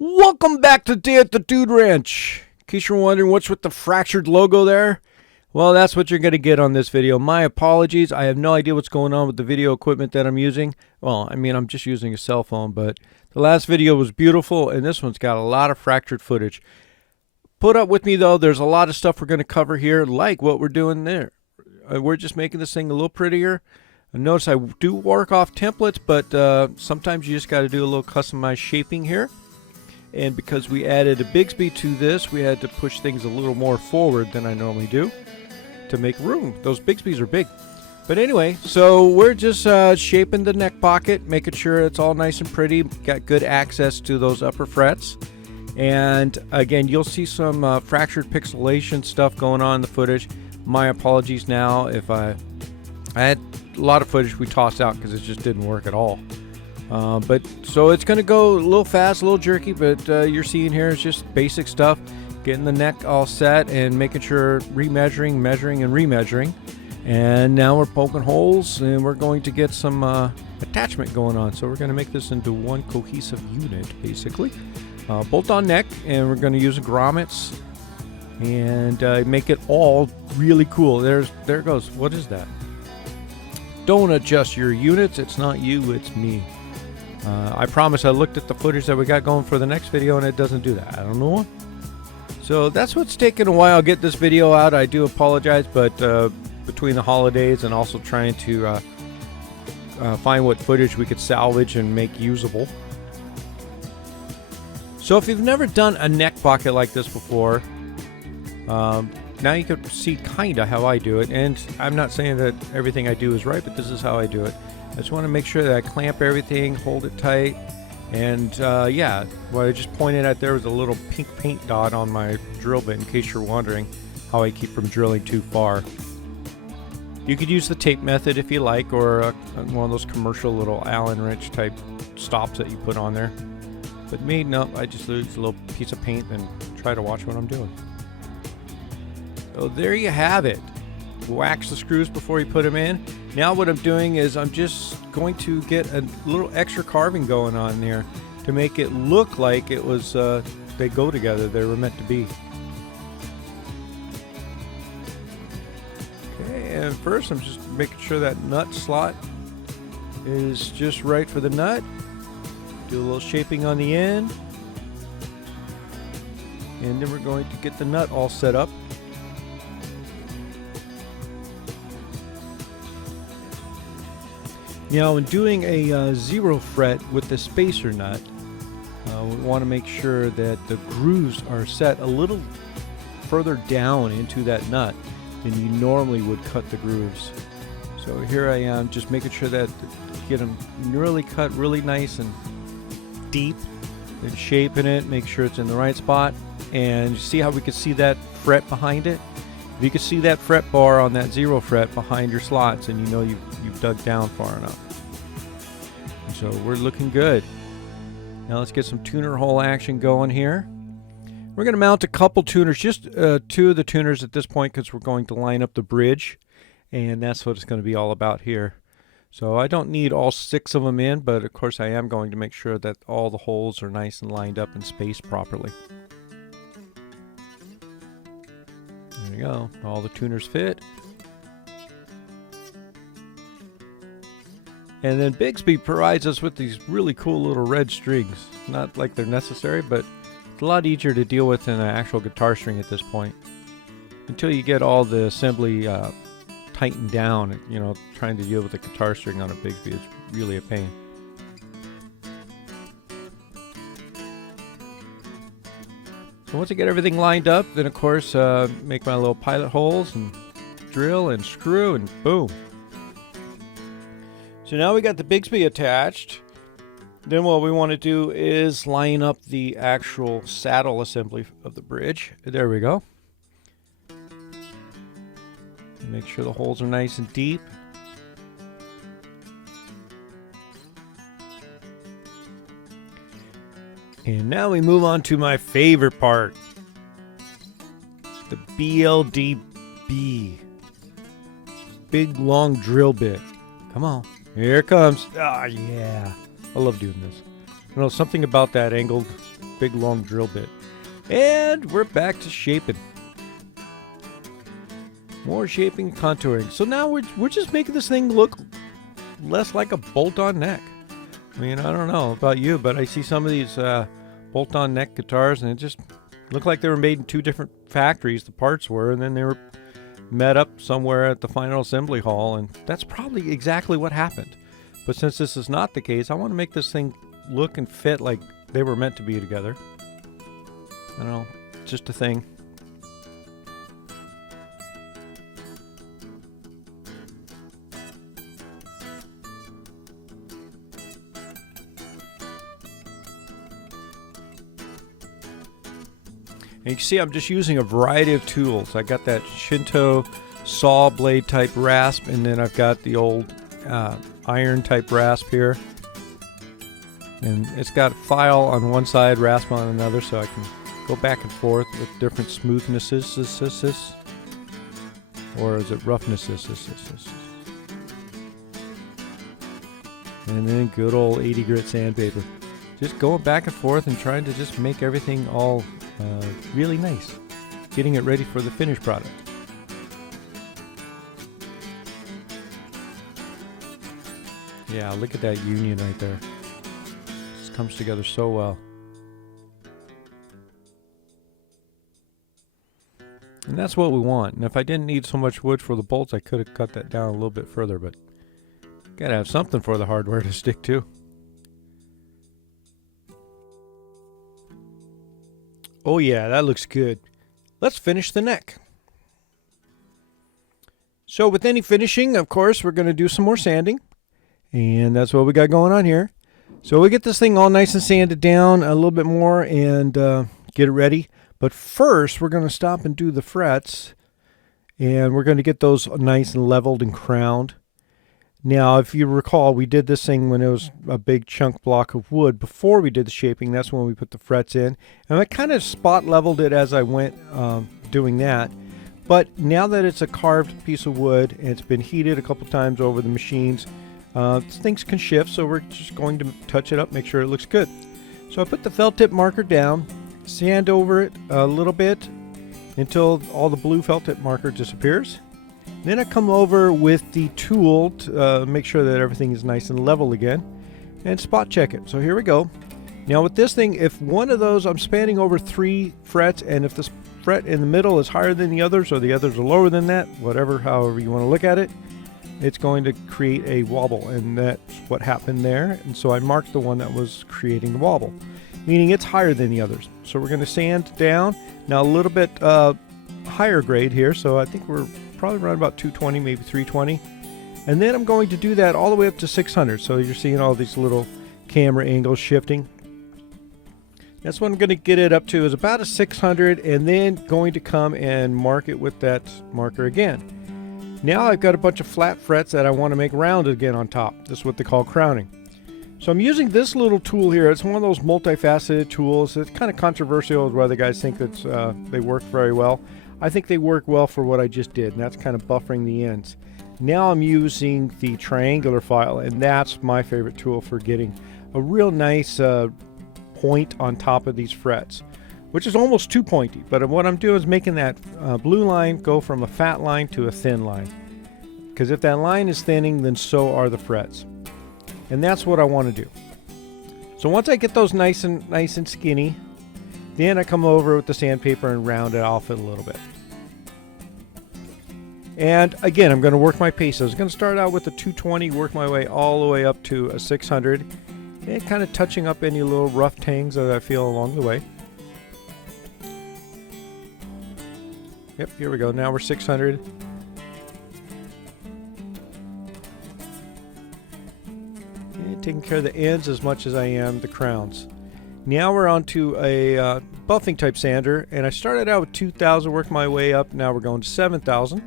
Welcome back to Day at the Dude Ranch. In case you're wondering what's with the fractured logo there, well, that's what you're going to get on this video. My apologies. I have no idea what's going on with the video equipment that I'm using. Well, I mean, I'm just using a cell phone, but the last video was beautiful, and this one's got a lot of fractured footage. Put up with me, though. There's a lot of stuff we're going to cover here, like what we're doing there. We're just making this thing a little prettier. Notice I do work off templates, but sometimes you just got to do a little customized shaping here. And because we added a Bigsby to this, we had to push things a little more forward than I normally do to make room. Those Bigsbys are big. But anyway, so we're just shaping the neck pocket, making sure it's all nice and pretty, got good access to those upper frets. And again, you'll see some fractured pixelation stuff going on in the footage. My apologies now if I had a lot of footage we tossed out because it just didn't work at all. But so it's going to go a little fast, a little jerky, but you're seeing here is just basic stuff, getting the neck all set and making sure remeasuring, measuring, and remeasuring. And now we're poking holes and we're going to get some attachment going on. So we're going to make this into one cohesive unit, basically. Bolt-on neck, and we're going to use grommets and make it all really cool. There it goes. What is that? Don't adjust your units. It's not you, it's me. I promise I looked at the footage that we got going for the next video and it doesn't do that. I don't know why. So that's what's taken a while to get this video out. I do apologize, but between the holidays and also trying to find what footage we could salvage and make usable. So if you've never done a neck pocket like this before, now you can see kind of how I do it. And I'm not saying that everything I do is right, but this is how I do it. I just want to make sure that I clamp everything, hold it tight, and yeah, what I just pointed at there was a little pink paint dot on my drill bit in case you're wondering how I keep from drilling too far. You could use the tape method if you like, or one of those commercial little Allen wrench type stops that you put on there. But me, no, I just use a little piece of paint and try to watch what I'm doing. So there you have it. Wax the screws before you put them in. Now what I'm doing is I'm just going to get a little extra carving going on there to make it look like it was, they go together, they were meant to be. Okay, and first I'm just making sure that nut slot is just right for the nut. Do a little shaping on the end. And then we're going to get the nut all set up. Now, in doing a 0 fret with the spacer nut, we want to make sure that the grooves are set a little further down into that nut than you normally would cut the grooves. So here I am, just making sure that get them really cut really nice and deep, and shaping it, make sure it's in the right spot. And see how we can see that fret behind it? If you can see that fret bar on that 0 fret behind your slots, and you know you've dug down far enough. So we're looking good. Now let's get some tuner hole action going here. We're going to mount a couple tuners, just 2 of the tuners at this point, because we're going to line up the bridge, and that's what it's going to be all about here. So I don't need all 6 of them in, but of course I am going to make sure that all the holes are nice and lined up and spaced properly. There you go. All the tuners fit. And then Bigsby provides us with these really cool little red strings. Not like they're necessary, but it's a lot easier to deal with than an actual guitar string at this point. Until you get all the assembly tightened down, you know, trying to deal with a guitar string on a Bigsby is really a pain. So once I get everything lined up, then of course make my little pilot holes and drill and screw and boom. So now we got the Bigsby attached. Then what we want to do is line up the actual saddle assembly of the bridge. There we go. Make sure the holes are nice and deep. And now we move on to my favorite part. The BLDB. Big long drill bit. Come on. Here it comes. Ah, yeah. I love doing this. You know, something about that angled big long drill bit. And we're back to shaping. More shaping and contouring. So now we're just making this thing look less like a bolt-on neck. I mean, I don't know about you, but I see some of these bolt-on neck guitars, and it just looked like they were made in two different factories, the parts were, and then they were met up somewhere at the final assembly hall, and that's probably exactly what happened. But since this is not the case, I want to make this thing look and fit like they were meant to be together. I don't know, just a thing. And you can see I'm just using a variety of tools. I got that Shinto saw blade type rasp, and then I've got the old iron type rasp here. And it's got file on one side, rasp on another, so I can go back and forth with different smoothnesses. Or is it roughnesses? And then good old 80 grit sandpaper. Just going back and forth and trying to just make everything all really nice, getting it ready for the finished product. Yeah, look at that union right there. This comes together so well. And that's what we want. And if I didn't need so much wood for the bolts, I could have cut that down a little bit further, but gotta have something for the hardware to stick to. Oh yeah, that looks good. Let's finish the neck. So with any finishing, of course, we're going to do some more sanding. And that's what we got going on here. So we get this thing all nice and sanded down a little bit more and get it ready. But first, we're going to stop and do the frets. And we're going to get those nice and leveled and crowned. Now, if you recall, we did this thing when it was a big chunk block of wood. Before we did the shaping, that's when we put the frets in. And I kind of spot leveled it as I went doing that. But now that it's a carved piece of wood and it's been heated a couple times over the machines, things can shift, so we're just going to touch it up, make sure it looks good. So I put the felt tip marker down, sand over it a little bit until all the blue felt tip marker disappears. Then I come over with the tool to make sure that everything is nice and level again and spot check it. So here we go. Now with this thing, if one of those, I'm spanning over 3 frets, and if this fret in the middle is higher than the others or the others are lower than that, however you want to look at it, it's going to create a wobble, and that's what happened there. And so I marked the one that was creating the wobble, meaning it's higher than the others. So we're going to sand down. Now a little bit higher grade here, so I think we're probably around about 220, maybe 320. And then I'm going to do that all the way up to 600. So you're seeing all these little camera angles shifting. That's what I'm going to get it up to, is about a 600, and then going to come and mark it with that marker again. Now I've got a bunch of flat frets that I want to make rounded again on top. This is what they call crowning. So I'm using this little tool here. It's one of those multifaceted tools. It's kind of controversial as whether guys think that they work very well. I think they work well for what I just did, and that's kind of buffering the ends. Now I'm using the triangular file, and that's my favorite tool for getting a real nice point on top of these frets, which is almost too pointy. But what I'm doing is making that blue line go from a fat line to a thin line. Because if that line is thinning, then so are the frets. And that's what I want to do. So once I get those nice and skinny, then I come over with the sandpaper and round it off it a little bit. And again, I'm going to work my pace. I was going to start out with a 220, work my way all the way up to a 600, and kind of touching up any little rough tangs that I feel along the way. Yep, here we go. Now we're 600. And taking care of the ends as much as I am the crowns. Now we're on to a buffing type sander, and I started out with 2,000, worked my way up. Now we're going to 7,000.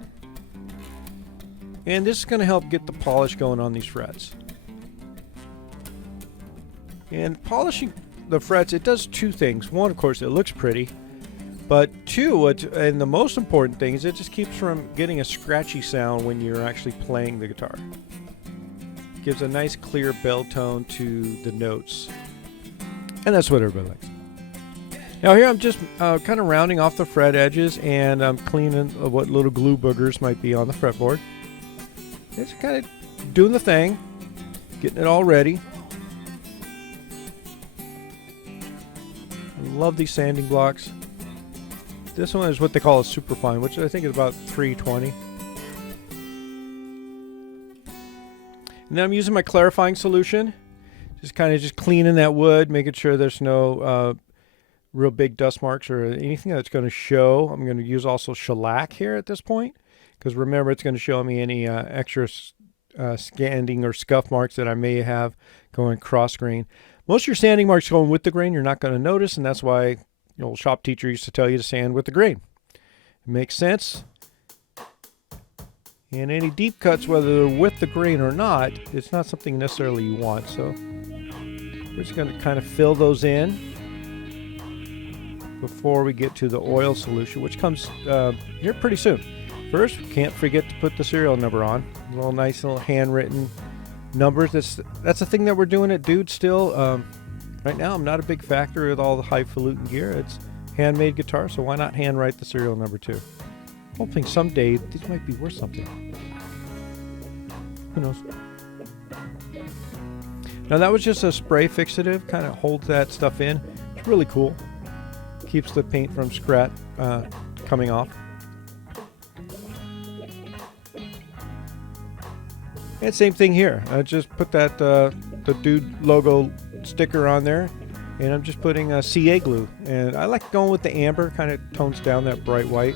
And this is going to help get the polish going on these frets. And polishing the frets, it does two things. One, of course, it looks pretty. But two, and the most important thing is it just keeps from getting a scratchy sound when you're actually playing the guitar. It gives a nice clear bell tone to the notes. And that's what everybody likes. Now here I'm just kind of rounding off the fret edges, and I'm cleaning what little glue boogers might be on the fretboard. Just kind of doing the thing, getting it all ready. I love these sanding blocks. This one is what they call a superfine, which I think is about 320. And then I'm using my clarifying solution, just kind of cleaning that wood, making sure there's no real big dust marks or anything that's going to show. I'm going to use also shellac here at this point, because remember, it's going to show me any extra sanding or scuff marks that I may have going cross grain. Most of your sanding marks going with the grain you're not going to notice, and that's why the old shop teacher used to tell you to sand with the grain. It makes sense. And any deep cuts, whether they're with the grain or not, it's not something necessarily you want. So we're just going to kind of fill those in before we get to the oil solution, which comes here pretty soon. First, can't forget to put the serial number on. A little nice little handwritten numbers. That's the thing that we're doing at Dude still. Right now, I'm not a big factor with all the highfalutin gear. It's handmade guitar, so why not handwrite the serial number too? Hoping someday these might be worth something. Who knows? Now that was just a spray fixative, kind of holds that stuff in. It's really cool. Keeps the paint from scratch coming off. And same thing here. I just put that the Dude logo sticker on there, and I'm just putting CA glue. And I like going with the amber, kind of tones down that bright white,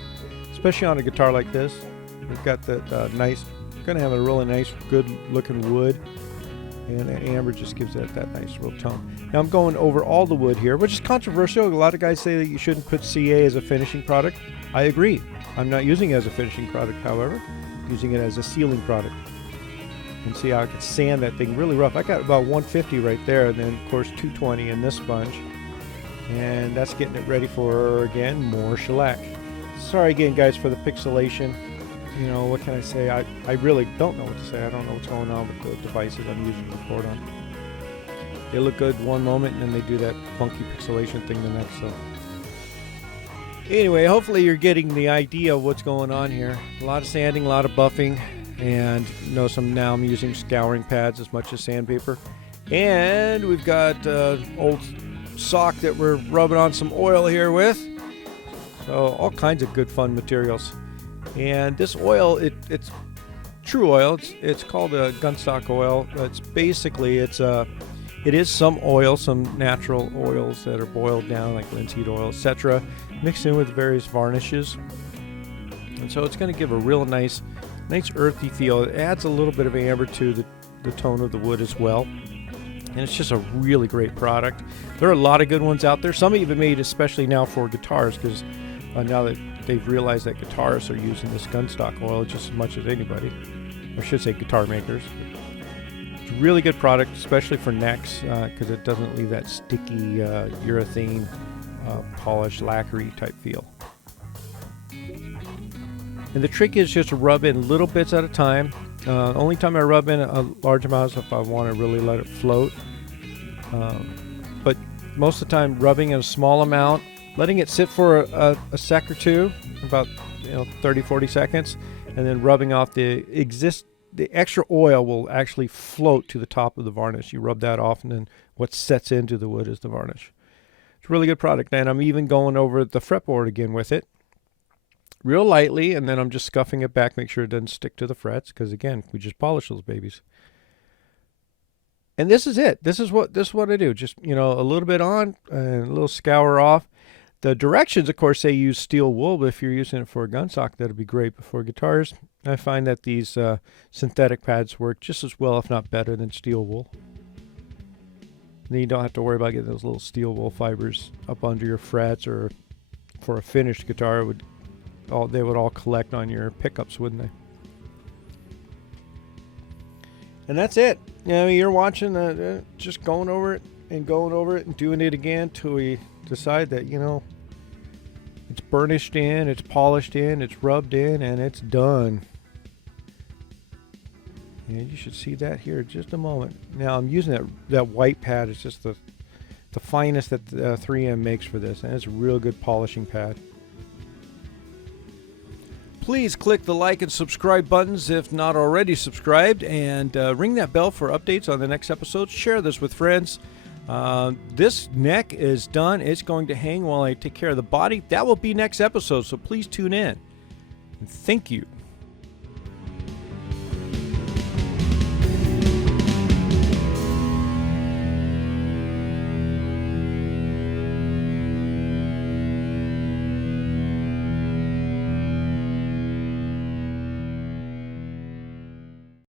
especially on a guitar like this. We've got that nice, gonna have a really nice, good looking wood, and that amber just gives that nice real tone. Now I'm going over all the wood here, which is controversial. A lot of guys say that you shouldn't put CA as a finishing product. I agree. I'm not using it as a finishing product, however, using it as a sealing product. And see how I can sand that thing really rough. I got about 150 right there, and then of course 220 in this sponge, and that's getting it ready for, again, more shellac. Sorry again, guys, for the pixelation. You know, what can I say? I really don't know what to say. I don't know what's going on with the devices I'm using to record on. They look good one moment, and then they do that funky pixelation thing the next. So anyway, hopefully you're getting the idea of what's going on here. A lot of sanding, a lot of buffing. And now I'm using scouring pads as much as sandpaper. And we've got old sock that we're rubbing on some oil here with. So all kinds of good fun materials. And this oil, it's true oil. It's called a gunstock oil. It's basically, it is some oil, some natural oils that are boiled down, like linseed oil, etc., mixed in with various varnishes. And so it's going to give a real nice earthy feel. It adds a little bit of amber to the tone of the wood as well. And it's just a really great product. There are a lot of good ones out there. Some even made especially now for guitars, because now that they've realized that guitarists are using this gunstock oil just as much as anybody. Or I should say guitar makers. It's a really good product, especially for necks, because it doesn't leave that sticky urethane polished lacquery type feel. And the trick is just to rub in little bits at a time. Only time I rub in a large amount is if I want to really let it float. But most of the time, rubbing in a small amount, letting it sit for a sec or two, about 30-40 seconds, and then rubbing off the extra oil will actually float to the top of the varnish. You rub that off, and then what sets into the wood is the varnish. It's a really good product. And I'm even going over the fretboard again with it, real lightly, and then I'm just scuffing it back, make sure it doesn't stick to the frets, because again, we just polish those babies. And this is it. This is what I do. Just, a little bit on and a little scour off. The directions, of course, say use steel wool, but if you're using it for a gunstock, that'd be great. But for guitars, I find that these synthetic pads work just as well, if not better, than steel wool. And then you don't have to worry about getting those little steel wool fibers up under your frets, or for a finished guitar, they would all collect on your pickups, wouldn't they? And that's it. You're watching, just going over it and doing it again till we decide that, it's burnished in, it's polished in, it's rubbed in, and it's done. And you should see that here in just a moment. Now I'm using that white pad. It's just the the finest that 3M makes for this, and it's a real good polishing pad. Please click the like and subscribe buttons if not already subscribed, and ring that bell for updates on the next episode. Share this with friends. This neck is done. It's going to hang while I take care of the body. That will be next episode, so please tune in. And thank you.